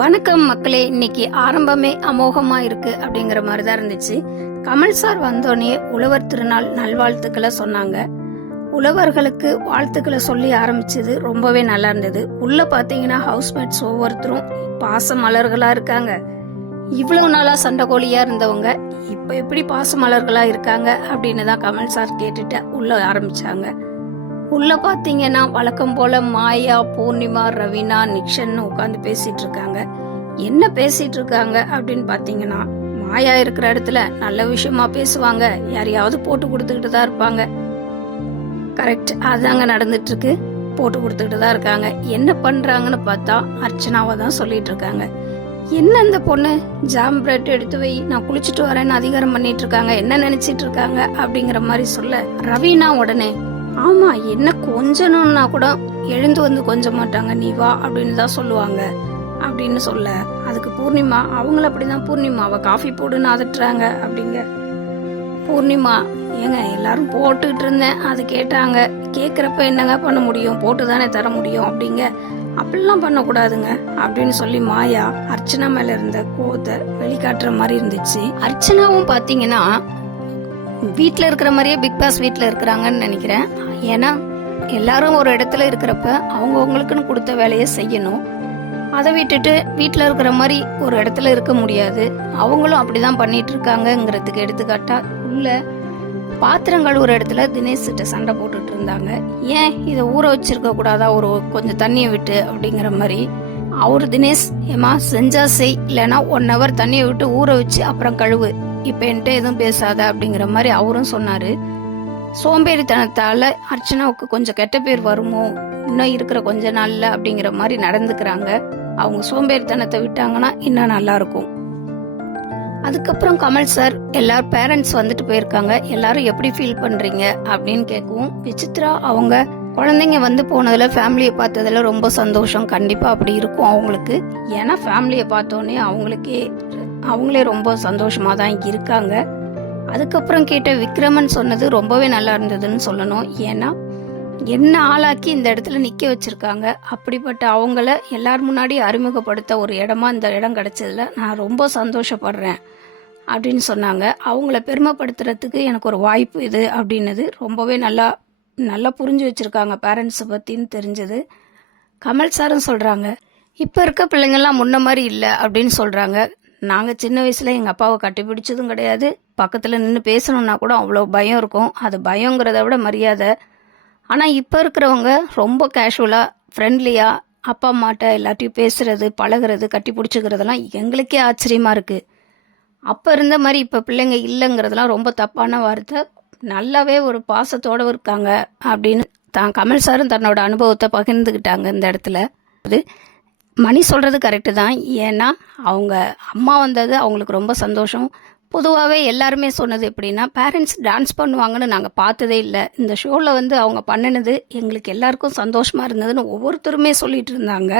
வணக்கம் மக்களே. இன்னைக்கு ஆரம்பமே அமோகமா இருக்கு அப்படிங்கிற மாதிரி தான் இருந்துச்சு. கமல் சார் வந்தோடனே உழவர் திருநாள் நல்வாழ்த்துக்களை சொன்னாங்க. உழவர்களுக்கு வாழ்த்துக்களை சொல்லி ஆரம்பிச்சது ரொம்பவே நல்லா இருந்தது. உள்ள பாத்தீங்கன்னா ஹவுஸ்மேட்ஸ் ஒவ்வொருத்தரும் பாச மலர்களா இருக்காங்க. இவ்வளவு நாளா சண்டைக்கோழியா இருந்தவங்க இப்ப எப்படி பாச மலர்களா இருக்காங்க அப்படின்னு தான் கமல் சார் கேட்டுட்டு உள்ள ஆரம்பிச்சாங்க. உள்ள பாத்தீங்கன்னா வழக்கம் போல மாயா, பூர்ணிமா, ரவீனா, நிக்ஷன் உட்காந்து பேசிட்டு இருக்காங்க. என்ன பேசிட்டு இருக்காங்க அப்படின்னு பாத்தீங்கன்னா, மாயா இருக்கிற இடத்துல நல்ல விஷயமா பேசுவாங்க, யாரையாவது போட்டு கொடுத்துக்கிட்டு தான் இருப்பாங்க. கரெக்ட், அதாங்க நடந்துட்டு இருக்கு. போட்டு கொடுத்துக்கிட்டு தான் இருக்காங்க. என்ன பண்றாங்கன்னு பார்த்தா அர்ச்சனாவை தான் சொல்லிட்டு இருக்காங்க. என்ன இந்த பொண்ணு ஜாம் பிரெட் எடுத்து வை, நான் குளிச்சுட்டு வரேன்னு அதிகாரம் பண்ணிட்டு இருக்காங்க, என்ன நினைச்சிட்டு இருக்காங்க அப்படிங்கிற மாதிரி சொல்ல, ரவீனா உடனே ஆமா என்ன கொஞ்சணும்னா கூட எழுந்து வந்து கொஞ்ச மாட்டாங்க, நீ வா அப்படின்னு தான் சொல்லுவாங்க அப்படின்னு சொல்ல, அதுக்கு பூர்ணிமா அவங்கள அப்படிதான், பூர்ணிமா அவ காஃபி போடுன்னு அதட்டுறாங்க அப்படிங்க. பூர்ணிமா ஏங்க எல்லாரும் போட்டுக்கிட்டு இருந்தேன், அது கேட்டாங்க, கேட்குறப்ப என்னங்க பண்ண முடியும், போட்டு தானே தர முடியும் அப்படிங்க. அப்படிலாம் பண்ணக்கூடாதுங்க அப்படின்னு சொல்லி மாயா அர்ச்சனா மேல இருந்த கோவத்தை வெளிக்காட்டுற மாதிரி இருந்துச்சு. அர்ச்சனாவும் பாத்தீங்கன்னா வீட்டில் இருக்கிற மாதிரியே பிக் பாஸ் வீட்டில் இருக்கிறாங்கன்னு நினைக்கிறேன். ஏன்னா எல்லாரும் ஒரு இடத்துல இருக்கிறப்ப அவங்கவுங்களுக்குன்னு கொடுத்த வேலையை செய்யணும். அதை விட்டுட்டு வீட்டில் இருக்கிற மாதிரி ஒரு இடத்துல இருக்க முடியாது. அவங்களும் அப்படிதான் பண்ணிட்டு இருக்காங்கிறதுக்கு எடுத்துக்காட்டா உள்ள பாத்திரங்கள் ஒரு இடத்துல தினேஷ் கிட்ட சண்டை போட்டுட்டு இருந்தாங்க. ஏன் இதை ஊற வச்சிருக்க கூடாதா ஒரு கொஞ்சம் தண்ணியை விட்டு அப்படிங்கிற மாதிரி. அவரு தினேஷ் ஏமா செஞ்சா செய், இல்லைன்னா 1 hour தண்ணியை விட்டு ஊற வச்சு அப்புறம் கழுவு, இப்ப என்கிட்ட எதுவும் பேசாத அப்படிங்கிற மாதிரி அவரும் சொன்னாரு. சோம்பேறித்தனத்தால அர்ச்சனாவுக்கு கொஞ்சம் கெட்ட பேர் வருமோ இன்னும் இருக்கிற கொஞ்ச நாள்ல அப்படிங்கிற மாதிரி நடந்துக்கிறாங்க. அவங்க சோம்பேறித்தனத்தை விட்டாங்கன்னா இன்னும் நல்லா இருக்கும். அதுக்கப்புறம் கமல் சார் எல்லாரும் பேரண்ட்ஸ் வந்துட்டு போயிருக்காங்க, எல்லாரும் எப்படி ஃபீல் பண்றீங்க அப்படின்னு கேட்கவும், விசித்ரா அவங்க குழந்தைங்க வந்து போனதுல ஃபேமிலியை பார்த்ததுல ரொம்ப சந்தோஷம், கண்டிப்பா அப்படி இருக்கும் அவங்களுக்கு. ஏன்னா ஃபேமிலியை பார்த்தோன்னே அவங்களே ரொம்ப சந்தோஷமா தான் இருக்காங்க. அதுக்கப்புறம் கேட்ட விக்ரமன் சொன்னது ரொம்பவே நல்லா இருந்ததுன்னு சொல்லணும். ஏன்னா என்ன ஆளாக்கி இந்த இடத்துல நிக்க வச்சிருக்காங்க, அப்படிப்பட்ட அவங்கள எல்லார் முன்னாடி அறிமுகப்படுத்த ஒரு இடமா இந்த இடம் கிடைச்சதுல நான் ரொம்ப சந்தோஷப்படுறேன் அப்படின்னு சொன்னாங்க. அவங்கள பெருமைப்படுத்துறதுக்கு எனக்கு ஒரு வாய்ப்பு இது அப்படின்னது ரொம்பவே நல்லா புரிஞ்சு வச்சிருக்காங்க பேரண்ட்ஸை பத்தின்னு தெரிஞ்சது. கமல் சாரும் சொல்றாங்க, இப்ப இருக்க பிள்ளைங்கள்லாம் முன்ன மாதிரி இல்லை அப்படின்னு சொல்றாங்க. நாங்க சின்ன வயசுல எங்க அப்பாவை கட்டிப்பிடிச்சதும் கிடையாது, பக்கத்துல நின்று பேசணும்னா கூட அவ்வளோ பயம் இருக்கும். அது பயங்கிறத விட மரியாதை. ஆனா இப்ப இருக்கிறவங்க ரொம்ப கேஷுவலா ஃப்ரெண்ட்லியா அப்பா அம்மாட்ட எல்லாத்தையும் பேசுறது, பழகிறது, கட்டி பிடிச்சிக்கிறதெல்லாம் எங்களுக்கே ஆச்சரியமா இருக்கு. அப்ப இருந்த மாதிரி இப்ப பிள்ளைங்க இல்லைங்கிறதுலாம் ரொம்ப தப்பான வார்த்தை. நல்லாவே ஒரு பாசத்தோட இருக்காங்க அப்படின்னு தான் கமல் சாரும் தன்னோட அனுபவத்தை பகிர்ந்துக்கிட்டாங்க இந்த இடத்துல. அது மணி சொல்றது கரெக்டு தான். ஏன்னா அவங்க அம்மா வந்தது அவங்களுக்கு ரொம்ப சந்தோஷம். பொதுவாகவே எல்லாருமே சொன்னது எப்படின்னா, பேரண்ட்ஸ் டான்ஸ் பண்ணுவாங்கன்னு நாங்கள் பார்த்ததே இல்லை, இந்த ஷோவில் வந்து அவங்க பண்ணினது எங்களுக்கு எல்லாருக்கும் சந்தோஷமா இருந்ததுன்னு ஒவ்வொருத்தருமே சொல்லிட்டு இருந்தாங்க.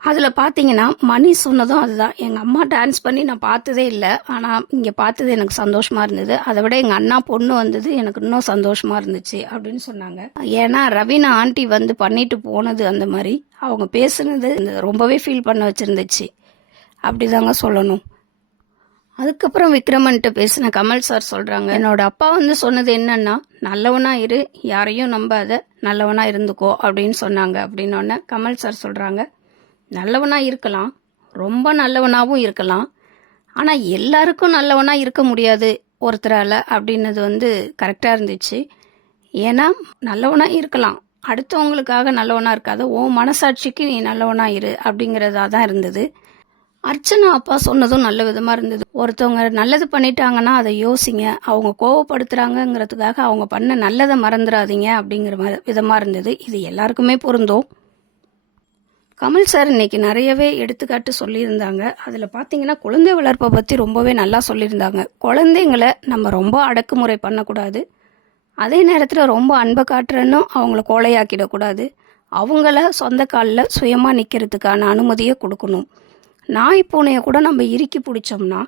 அதில் பார்த்தீங்கன்னா மணி சொன்னதும் அதுதான், எங்கள் அம்மா டான்ஸ் பண்ணி நான் பார்த்ததே இல்லை, ஆனால் இங்கே பார்த்தது எனக்கு சந்தோஷமா இருந்தது, அதை விட எங்கள் அண்ணா பொண்ணு வந்தது எனக்கு இன்னும் சந்தோஷமா இருந்துச்சு அப்படின்னு சொன்னாங்க. ஏன்னா ரவீனா ஆண்டி வந்து பண்ணிட்டு போனது அந்த மாதிரி அவங்க பேசுனது ரொம்பவே ஃபீல் பண்ண வச்சிருந்துச்சு அப்படிதாங்க சொல்லணும். அதுக்கப்புறம் விக்ரமன்ட்ட பேசின கமல் சார் சொல்றாங்க, என்னோட அப்பா வந்து சொன்னது என்னன்னா, நல்லவனா இரு, யாரையும் நம்பாத, நல்லவனா இருந்துக்கோ அப்படின்னு சொன்னாங்க. அப்படின்னோடனே கமல் சார் சொல்றாங்க, நல்லவனா இருக்கலாம், ரொம்ப நல்லவனாவும் இருக்கலாம், ஆனா எல்லாருக்கும் நல்லவனா இருக்க முடியாது ஒருத்தரால அப்படின்னது வந்து கரெக்டா இருந்துச்சு. ஏன்னா நல்லவனா இருக்கலாம், அடுத்தவங்களுக்காக நல்லவனா இருக்காத, உன் மனசாட்சிக்கு நீ நல்லவனா இரு அப்படிங்கறதா தான் இருந்தது. அர்ச்சனா அப்பா சொன்னதும் நல்ல விதமா இருந்தது. ஒருத்தவங்க நல்லது பண்ணிட்டாங்கன்னா அதை யோசிங்க, அவங்க கோவப்படுத்துறாங்கிறதுக்காக அவங்க பண்ண நல்லதை மறந்துடாதீங்க அப்படிங்கிற விதமா இருந்தது. இது எல்லாருக்குமே பொருந்தும். கமல் சார் இன்னைக்கு நிறையவே எடுத்துக்காட்டு சொல்லியிருந்தாங்க. அதில் பார்த்தீங்கன்னா குழந்தை வளர்ப்பை பற்றி ரொம்பவே நல்லா சொல்லியிருந்தாங்க. குழந்தைங்களை நம்ம ரொம்ப அடக்குமுறை பண்ணக்கூடாது, அதே நேரத்தில் ரொம்ப அன்பை காட்டுறன்னு அவங்கள கோழையாக்கிடக்கூடாது, அவங்கள சொந்த காலில் சுயமாக நிற்கிறதுக்கான அனுமதியை கொடுக்கணும். நாய் பூனையை கூட நம்ம இறுக்கி பிடிச்சோம்னா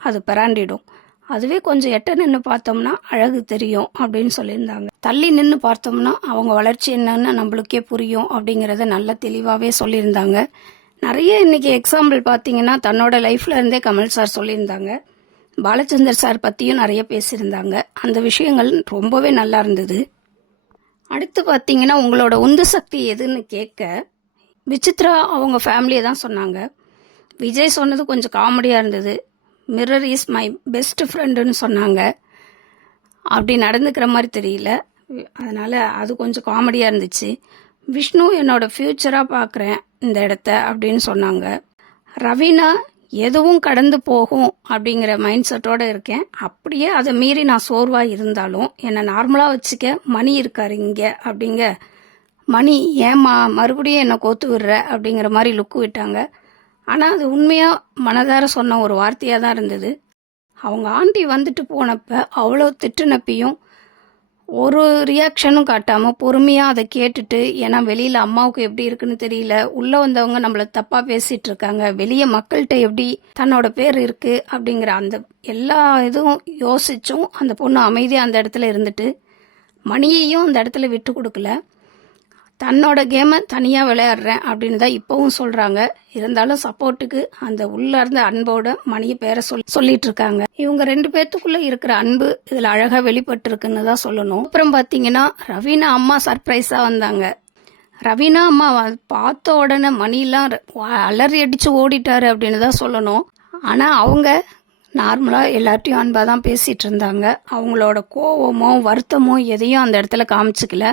அது பிராண்டிடும், அதுவே கொஞ்சம் எட்ட நின்று பார்த்தோம்னா அழகு தெரியும் அப்படின்னு சொல்லியிருந்தாங்க. தள்ளி நின்று பார்த்தோம்னா அவங்க வளர்ச்சி என்னன்னு நம்மளுக்கே புரியும் அப்படிங்கிறத நல்ல தெளிவாகவே சொல்லியிருந்தாங்க. நிறைய இன்னைக்கு எக்ஸாம்பிள் பார்த்தீங்கன்னா தன்னோட லைஃப்ல இருந்தே கமல் சார் சொல்லியிருந்தாங்க. பாலச்சந்தர் சார் பற்றியும் நிறைய பேசியிருந்தாங்க. அந்த விஷயங்கள் ரொம்பவே நல்லா இருந்தது. அடுத்து பார்த்தீங்கன்னா உங்களோட உந்து சக்தி எதுன்னு கேட்க விசித்ரா அவங்க ஃபேமிலியை தான் சொன்னாங்க. விஜய் சொன்னது கொஞ்சம் காமெடியாக இருந்தது. மிரர் இஸ் மை பெஸ்ட் ஃப்ரெண்டுன்னு சொன்னாங்க. அப்படி நடந்துக்கிற மாதிரி தெரியல, அதனால் அது கொஞ்சம் காமெடியாக இருந்துச்சு. விஷ்ணு என்னோட ஃப்யூச்சராக பார்க்குறேன் இந்த இடத்த அப்படின்னு சொன்னாங்க. ரவீனா எதுவும் கடந்து போகும் அப்படிங்கிற மைண்ட் செட்டோடு இருக்கேன். அப்படியே அதை மீறி நான் சோர்வாக இருந்தாலும் என்னை நார்மலாக வச்சுக்க மணி இருக்காரு இங்கே அப்படிங்க. மணி ஏமா மறுபடியும் என்னை கோத்து விடுற அப்படிங்கிற மாதிரி லுக்கு விட்டாங்க. ஆனால் அது உண்மையாக மனதார சொன்ன ஒரு வார்த்தையாக தான் இருந்தது. அவங்க ஆண்டி வந்துட்டு போனப்ப அவ்வளோ திட்டுனப்பையும் ஒரு ரியாக்ஷனும் காட்டாமல் பொறுமையாக அதை கேட்டுட்டு, ஏன்னா வெளியில் அம்மாவுக்கு எப்படி இருக்குன்னு தெரியல, உள்ளே வந்தவங்க நம்மளை தப்பாக பேசிகிட்டு இருக்காங்க, வெளியே மக்கள்கிட்ட எப்படி தன்னோட பேர் இருக்குது அப்படிங்கிற அந்த எல்லா இதுவும் யோசிச்சும் அந்த பொண்ணு அமைதியாக அந்த இடத்துல இருந்துட்டு மணியையும் அந்த இடத்துல விட்டு கொடுக்கல. தன்னோட கேமை தனியாக விளையாடுறேன் அப்படின்னு தான் இப்போவும் சொல்கிறாங்க. இருந்தாலும் சப்போர்ட்டுக்கு அந்த உள்ளே இருந்த அன்போட மணியை பேரை சொல்லிட்டு இருக்காங்க. இவங்க 2 பேர்த்துக்குள்ளே இருக்கிற அன்பு இதில் அழகாக வெளிப்பட்டிருக்குன்னு தான் சொல்லணும். அப்புறம் பார்த்தீங்கன்னா ரவீனா அம்மா சர்ப்ரைஸாக வந்தாங்க. ரவீனா அம்மா பார்த்த உடனே மணிலாம் அலறி அடித்து ஓடிட்டாரு அப்படின்னு தான் சொல்லணும். ஆனால் அவங்க நார்மலாக எல்லார்ட்டையும் அன்பாக தான் பேசிகிட்டு இருந்தாங்க. அவங்களோட கோவமோ வருத்தமோ எதையும் அந்த இடத்துல காமிச்சிக்கல,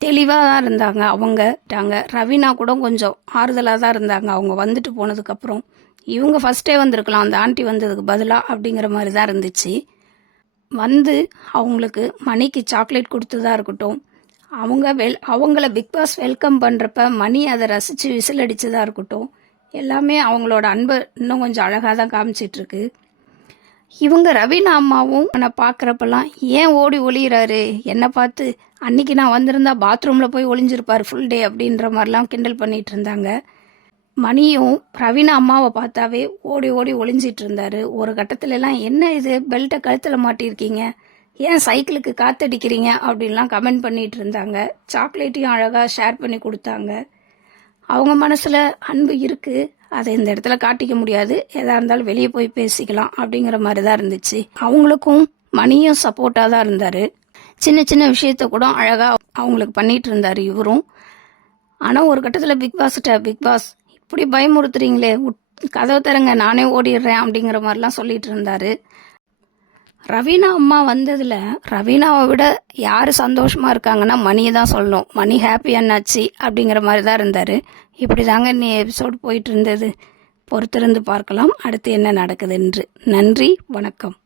தெளிவாக தான் இருந்தாங்க. அவங்க ரவீனா கூட கொஞ்சம் ஆறுதலாக தான் இருந்தாங்க அவங்க வந்துட்டு போனதுக்கப்புறம். இவங்க ஃபஸ்ட்டே வந்திருக்கலாம் அந்த ஆண்டி வந்ததுக்கு பதிலாக அப்படிங்கிற மாதிரி தான் இருந்துச்சு. வந்து அவங்களுக்கு மணிக்கு சாக்லேட் கொடுத்ததாக இருக்கட்டும், அவங்கள பிக் பாஸ் வெல்கம் பண்ணுறப்ப மணி அதை ரசித்து விசில் அடித்ததாக இருக்கட்டும், எல்லாமே அவங்களோட அன்பை இன்னும் கொஞ்சம் அழகாக தான் காமிச்சிட்ருக்கு. இவங்க ரவீனா அம்மாவும் நான் பார்க்குறப்பெல்லாம் ஏன் ஓடி ஒளிகிறாரு என்னை பார்த்து, அன்னைக்கு நான் வந்திருந்தா பாத்ரூமில் போய் ஒளிஞ்சிருப்பார் ஃபுல் டே அப்படின்ற மாதிரிலாம் கிண்டல் பண்ணிட்டு இருந்தாங்க. மணியும் ரவீனா அம்மாவை பார்த்தாவே ஓடி ஓடி ஒளிஞ்சிட்டு இருந்தாரு. ஒரு கட்டத்துலலாம் என்ன இது பெல்ட்டை கழுத்தில் மாட்டியிருக்கீங்க, ஏன் சைக்கிளுக்கு காத்தடிக்கிறீங்க அப்படின்லாம் கமெண்ட் பண்ணிட்டு இருந்தாங்க. சாக்லேட்டையும் அழகாக ஷேர் பண்ணி கொடுத்தாங்க. அவங்க மனசில் அன்பு இருக்குது, அதை இந்த இடத்துல காட்டிக்க முடியாது, எதாக இருந்தாலும் வெளியே போய் பேசிக்கலாம் அப்படிங்கிற மாதிரி தான் இருந்துச்சு. அவங்களுக்கும் மணியும் சப்போர்ட்டாக தான் இருந்தார். சின்ன சின்ன விஷயத்த கூட அழகாக அவங்களுக்கு பண்ணிட்டு இருந்தார் இவரும். ஆனால் ஒரு கட்டத்தில் பிக் பாஸ் இப்படி பயமுறுத்துறீங்களே, கதவை தரங்க நானே ஓடிடுறேன் அப்படிங்கிற மாதிரிலாம் சொல்லிட்டு இருந்தார். ரவீனா அம்மா வந்ததில் ரவீனாவை விட யார் சந்தோஷமாக இருக்காங்கன்னா மணியை தான் சொல்லணும். மணி ஹாப்பி என்னாச்சு அப்படிங்கிற மாதிரி தான் இருந்தார். இப்படி தாங்க நீ எபிசோடு போயிட்டு இருந்தது. பொறுத்திருந்து பார்க்கலாம் அடுத்து என்ன நடக்குது என்று. நன்றி, வணக்கம்.